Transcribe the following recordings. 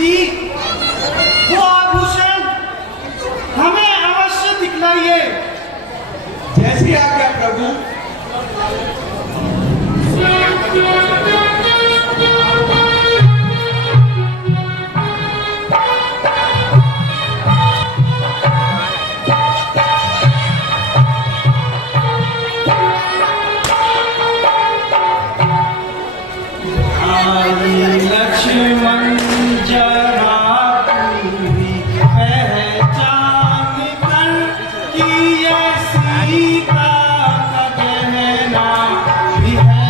जी, वो आभूषण हमें अवश्य दिखलाइए। जैसी आज्ञा प्रभु। लक्ष्मण जरा पूरी पहचान कर कि ये सीता का कहना भी है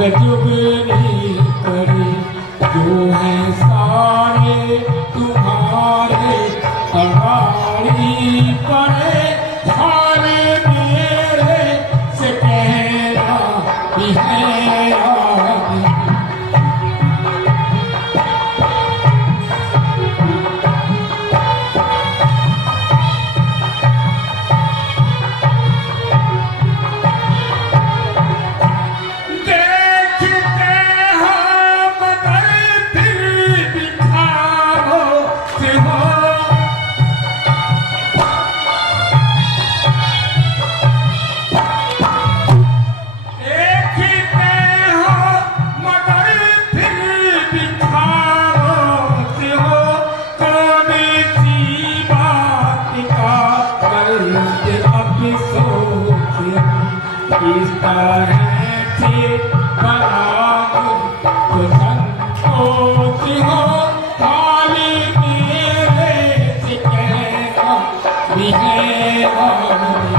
या जुगनी करे जो है सारे तुम्हारे अगाड़ी पड़े सारे मेरे से कहना भी है आदमी। इस तरह से तो संकोच हो खाली मेरे से कहना भी है आदमी।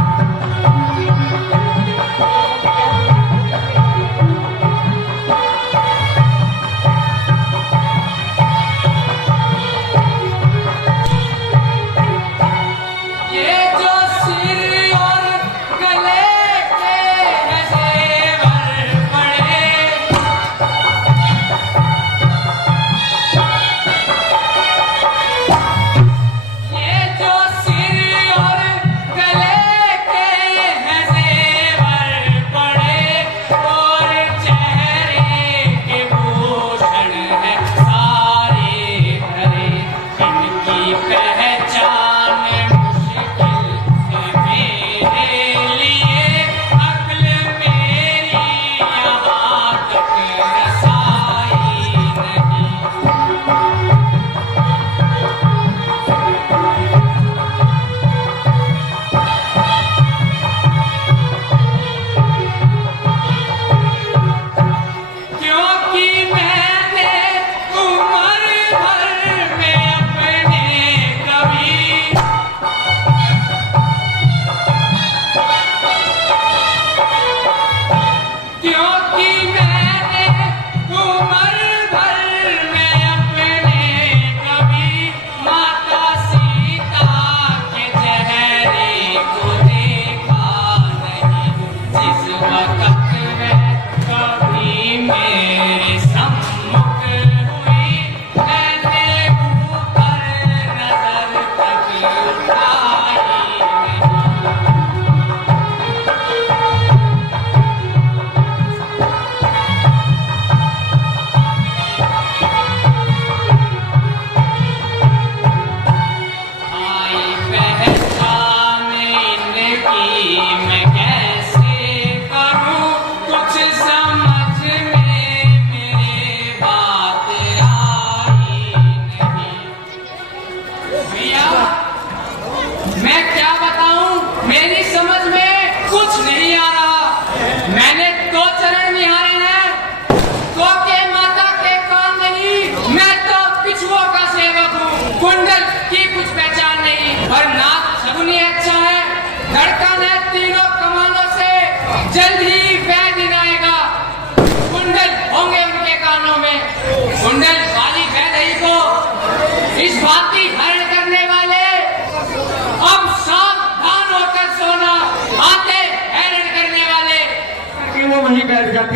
मैं कैसे करूं कुछ समझ में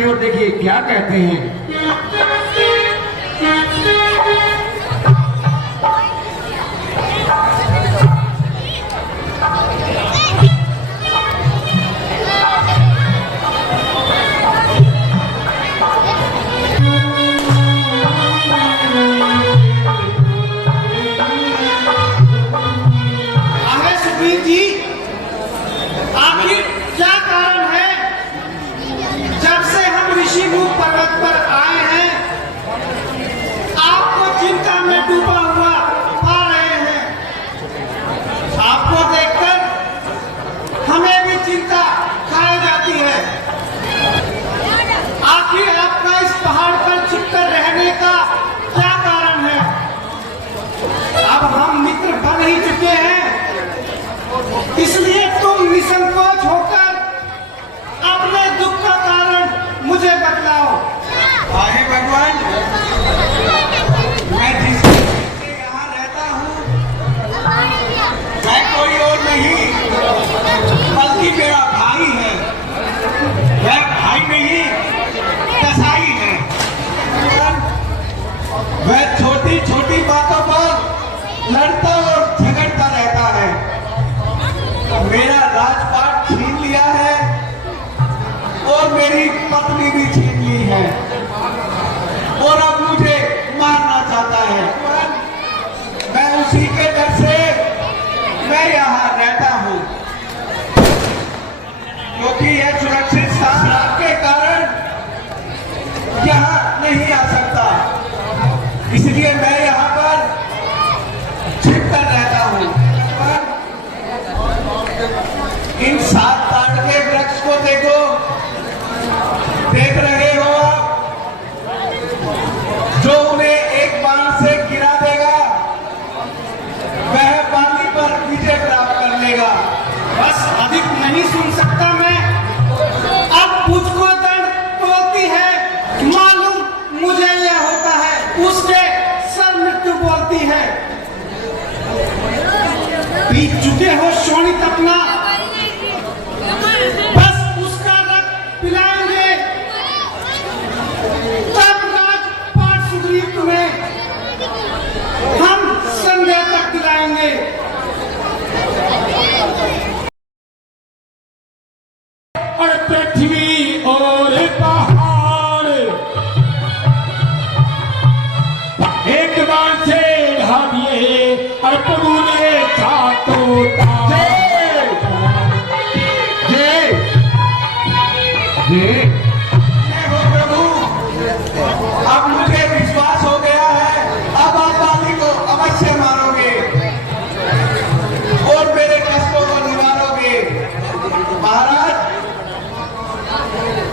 की ओर देखिए क्या कहते हैं। अरे सुग्रीव जी, आखिर क्या कारण है? जब से हम ऋषिमुख पर्वत पर आए हैं, आपको चिंता में डूबा हुआ पा रहे हैं। आपको देखकर हमें भी चिंता खाई जाती है। आखिर आपका इस पहाड़ पर छिपकर रहने का क्या कारण है? अब हम मित्र बन ही चुके हैं, इसलिए तुम निसंकोच होकर अपने दुख का कारण मुझे बतलाओ। आहे भगवान, मैं जिस से यहाँ रहता हूँ मैं कोई और नहीं बल्कि मेरा भाई है। वह भाई नहीं कसाई है। वह छोटी छोटी बातों पर लड़ता और झगड़ता रहता है। मेरा राजपाट छीन लिया है और मेरी पत्नी भी छीन ली है और अब मुझे मारना चाहता है। मैं उसी के डर से मैं यहाँ रहता हूँ, क्योंकि यह सुरक्षित स्थान के कारण यहाँ नहीं आ सकता, इसलिए मैं यहाँ पर छिप कर रहता हूँ। इन 7 ताड़ के वृक्ष को देखो, देख रहे हो आप, जो उन्हें एक बाण से गिरा देगा वह पानी पर विजय प्राप्त कर लेगा। बस अधिक नहीं सुन सकता मैं। अब मुझको दर्द बोलती है, मालूम मुझे यह होता है, उसके सर मृत्यु बोलती है। पीट चुके हो शोणित अपना, बस उसका रक्त पिलाएंगे, तब राजपाट सुग्रीव तुम्हें हम संध्या तक दिलाएंगे। और पृथ्वी और पहाड़ एक बार से ढा दिए और प्रभु ने सातों तार। जय हो प्रभु, अब मुझे विश्वास हो गया है, अब आप बाली को अवश्य मारोगे और मेरे कष्टों को निवारोगे। महाराज,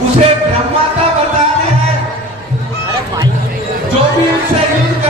उसे ब्रह्मा का वरदान है, जो भी उससे युद्ध